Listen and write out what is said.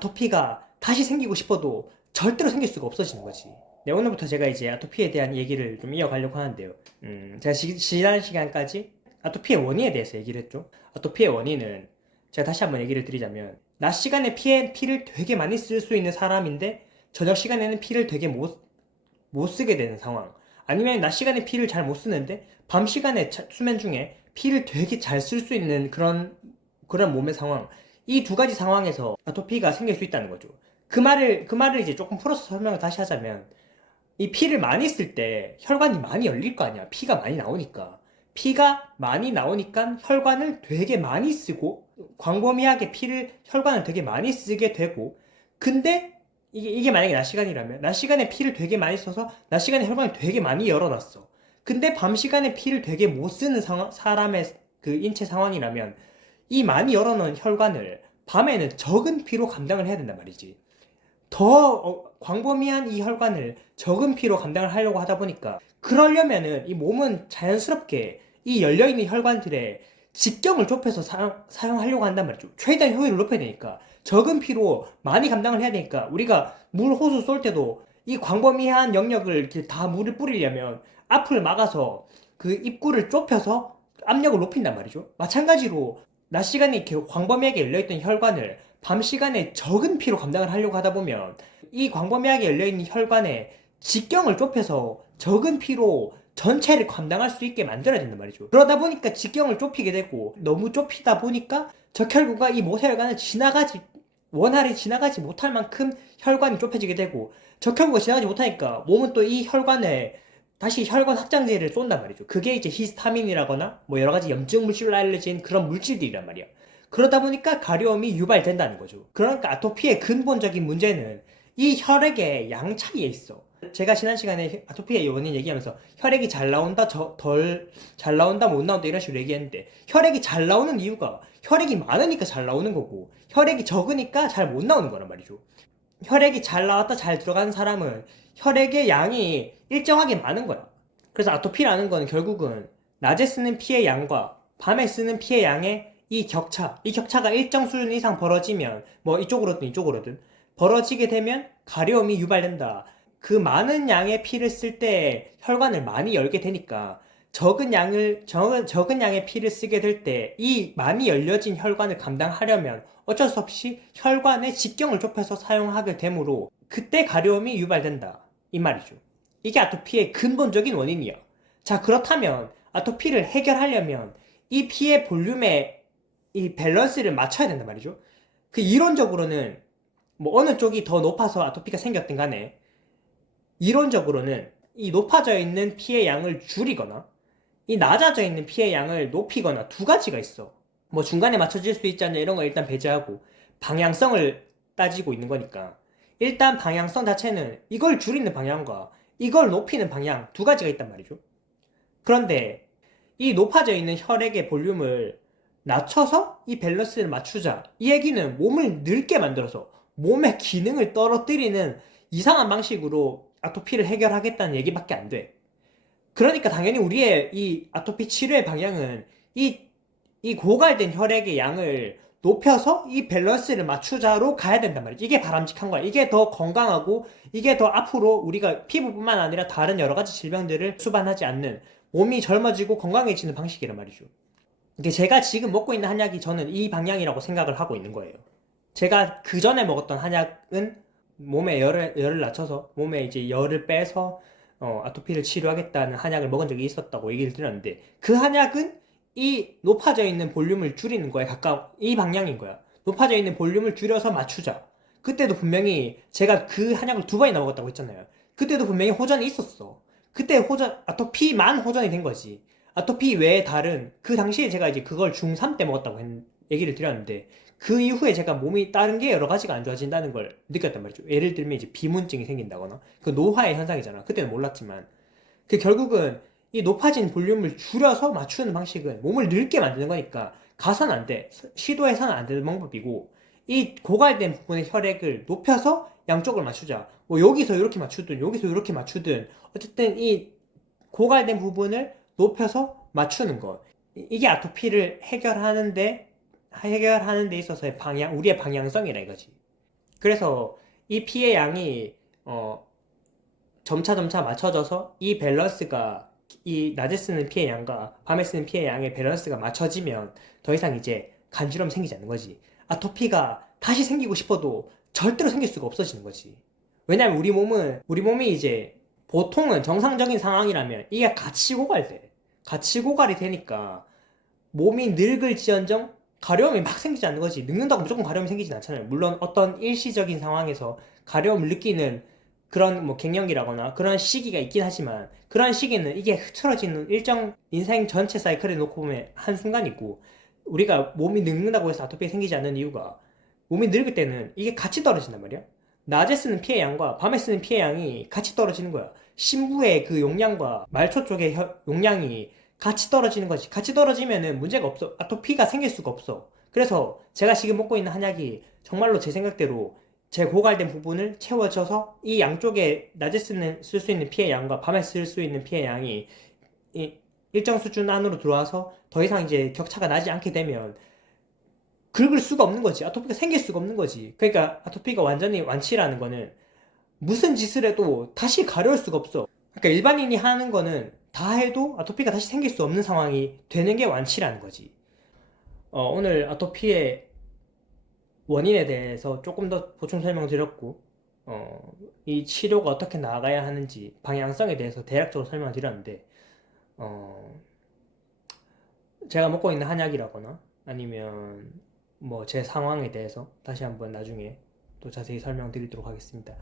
아토피가 다시 생기고 싶어도 절대로 생길 수가 없어지는 거지. 네, 오늘부터 제가 이제 아토피에 대한 얘기를 좀 이어가려고 하는데요. 제가 지난 시간까지 아토피의 원인에 대해서 얘기를 했죠. 아토피의 원인은 제가 다시 한번 얘기를 드리자면, 낮 시간에 피를 되게 많이 쓸 수 있는 사람인데 저녁 시간에는 피를 되게 못 쓰게 되는 상황. 아니면 낮 시간에 피를 잘 못 쓰는데 밤 시간에 수면 중에 피를 되게 잘 쓸 수 있는 그런 몸의 상황. 이 두 가지 상황에서 아토피가 생길 수 있다는 거죠. 그 말을 이제 조금 풀어서 설명을 다시 하자면, 이 피를 많이 쓸 때 혈관이 많이 열릴 거 아니야. 피가 많이 나오니까. 피가 많이 나오니까 혈관을 되게 많이 쓰고, 광범위하게 혈관을 되게 많이 쓰게 되고, 근데 이게 만약에 낮 시간이라면, 낮 시간에 피를 되게 많이 써서 낮 시간에 혈관을 되게 많이 열어놨어. 근데 밤 시간에 피를 되게 못 쓰는 사람의 그 인체 상황이라면, 이 많이 열어놓은 혈관을 밤에는 적은 피로 감당을 해야 된단 말이지. 더 광범위한 이 혈관을 적은 피로 감당을 하려고 하다 보니까, 그러려면은 이 몸은 자연스럽게 이 열려있는 혈관들의 직경을 좁혀서 사용하려고 한단 말이죠. 최대한 효율을 높여야 되니까, 적은 피로 많이 감당을 해야 되니까, 우리가 물 호수 쏠 때도 이 광범위한 영역을 이렇게 다 물을 뿌리려면 앞을 막아서 그 입구를 좁혀서 압력을 높인단 말이죠. 마찬가지로 낮 시간에 이렇게 광범위하게 열려있던 혈관을 밤 시간에 적은 피로 감당을 하려고 하다 보면, 이 광범위하게 열려있는 혈관의 직경을 좁혀서 적은 피로 전체를 감당할 수 있게 만들어야 된단 말이죠. 그러다 보니까 직경을 좁히게 되고, 너무 좁히다 보니까 적혈구가 이 모세혈관을 원활히 지나가지 못할 만큼 혈관이 좁혀지게 되고, 적혈구가 지나가지 못하니까 몸은 또 이 혈관에 다시 혈관 확장제를 쏜단 말이죠. 그게 이제 히스타민이라거나 뭐 여러 가지 염증 물질로 알려진 그런 물질들이란 말이야. 그러다 보니까 가려움이 유발된다는 거죠. 그러니까 아토피의 근본적인 문제는 이 혈액의 양 차이에 있어. 제가 지난 시간에 아토피의 원인 얘기하면서 혈액이 잘 나온다, 덜 잘 나온다, 못 나온다 이런 식으로 얘기했는데, 혈액이 잘 나오는 이유가 혈액이 많으니까 잘 나오는 거고, 혈액이 적으니까 잘 못 나오는 거란 말이죠. 혈액이 잘 나왔다, 잘 들어가는 사람은 혈액의 양이 일정하게 많은 거야. 그래서 아토피라는 건 결국은 낮에 쓰는 피의 양과 밤에 쓰는 피의 양의 이 격차가 일정 수준 이상 벌어지면, 뭐 이쪽으로든 벌어지게 되면 가려움이 유발된다. 그 많은 양의 피를 쓸 때 혈관을 많이 열게 되니까, 적은 양의 피를 쓰게 될 때 이 많이 열려진 혈관을 감당하려면 어쩔 수 없이 혈관의 직경을 좁혀서 사용하게 되므로 그때 가려움이 유발된다, 이 말이죠. 이게 아토피의 근본적인 원인이야. 자, 그렇다면 아토피를 해결하려면 이 피의 볼륨의 이 밸런스를 맞춰야 된단 말이죠. 그 이론적으로는 뭐 어느 쪽이 더 높아서 아토피가 생겼든 간에, 이론적으로는 이 높아져 있는 피의 양을 줄이거나 이 낮아져 있는 피의 양을 높이거나 두 가지가 있어. 뭐 중간에 맞춰질 수 있지 않냐 이런 거 일단 배제하고 방향성을 따지고 있는 거니까, 일단 방향성 자체는 이걸 줄이는 방향과 이걸 높이는 방향 두 가지가 있단 말이죠. 그런데 이 높아져 있는 혈액의 볼륨을 낮춰서 이 밸런스를 맞추자, 이 얘기는 몸을 늙게 만들어서 몸의 기능을 떨어뜨리는 이상한 방식으로 아토피를 해결하겠다는 얘기밖에 안 돼. 그러니까 당연히 우리의 이 아토피 치료의 방향은 이 고갈된 혈액의 양을 높여서 이 밸런스를 맞추자로 가야 된단 말이지. 이게 바람직한 거야. 이게 더 건강하고, 이게 더 앞으로 우리가 피부뿐만 아니라 다른 여러 가지 질병들을 수반하지 않는, 몸이 젊어지고 건강해지는 방식이란 말이죠. 이게 제가 지금 먹고 있는 한약이 저는 이 방향이라고 생각을 하고 있는 거예요. 제가 그 전에 먹었던 한약은 몸에 열을 낮춰서 몸에 이제 열을 빼서 아토피를 치료하겠다는 한약을 먹은 적이 있었다고 얘기를 드렸는데, 그 한약은 이 높아져 있는 볼륨을 줄이는 거에 가까운 이 방향인 거야. 높아져 있는 볼륨을 줄여서 맞추자. 그때도 분명히 제가 그 한약을 두 번이나 먹었다고 했잖아요. 그때도 분명히 호전이 있었어. 그때 아토피만 호전이 된 거지. 아토피 외에 다른, 그 당시에 제가 이제 그걸 중3 때 먹었다고 얘기를 드렸는데, 그 이후에 제가 몸이 다른 게 여러 가지가 안 좋아진다는 걸 느꼈단 말이죠. 예를 들면 이제 비문증이 생긴다거나, 그 노화의 현상이잖아. 그때는 몰랐지만. 그 결국은 이 높아진 볼륨을 줄여서 맞추는 방식은 몸을 늙게 만드는 거니까 가선 안 돼. 시도해서는 안 되는 방법이고, 이 고갈된 부분의 혈액을 높여서 양쪽을 맞추자. 뭐 여기서 이렇게 맞추든 여기서 이렇게 맞추든 어쨌든 이 고갈된 부분을 높여서 맞추는 것. 이게 아토피를 해결하는 데 있어서의 우리의 방향성이라 이거지. 그래서 이 피해 양이 점차 맞춰져서 이 밸런스가 이 낮에 쓰는 피해 양과 밤에 쓰는 피해 양의 밸런스가 맞춰지면 더 이상 이제 간지럼 생기지 않는 거지. 아토피가 다시 생기고 싶어도 절대로 생길 수가 없어지는 거지. 왜냐면 우리 몸이 이제 보통은 정상적인 상황이라면 이게 같이 고갈돼. 같이 고갈이 되니까 몸이 늙을지언정 가려움이 막 생기지 않는 거지. 늙는다고 무조건 가려움이 생기진 않잖아요. 물론 어떤 일시적인 상황에서 가려움을 느끼는 그런 뭐 갱년기라거나 그런 시기가 있긴 하지만 그런 시기는 이게 흐트러지는 일정 인생 전체 사이클에 놓고 보면 한순간이고, 우리가 몸이 늙는다고 해서 아토피가 생기지 않는 이유가 몸이 늙을 때는 이게 같이 떨어진단 말이야. 낮에 쓰는 피해 양과 밤에 쓰는 피해 양이 같이 떨어지는 거야. 심부의 그 용량과 말초 쪽의 용량이 같이 떨어지는 거지. 같이 떨어지면은 문제가 없어. 아토피가 생길 수가 없어. 그래서 제가 지금 먹고 있는 한약이 정말로 제 생각대로 제 고갈된 부분을 채워줘서 이 양쪽에 낮에 쓸 수 있는 피해 양과 밤에 쓸 수 있는 피해 양이 일정 수준 안으로 들어와서 더 이상 이제 격차가 나지 않게 되면 긁을 수가 없는 거지. 아토피가 생길 수가 없는 거지. 그러니까 아토피가 완전히 완치라는 거는 무슨 짓을 해도 다시 가려울 수가 없어. 그러니까 일반인이 하는 거는 다 해도 아토피가 다시 생길 수 없는 상황이 되는 게 완치라는 거지. 오늘 아토피의 원인에 대해서 조금 더 보충 설명드렸고, 이 치료가 어떻게 나아가야 하는지 방향성에 대해서 대략적으로 설명드렸는데, 제가 먹고 있는 한약이라거나 아니면 뭐 제 상황에 대해서 다시 한번 나중에 또 자세히 설명드리도록 하겠습니다.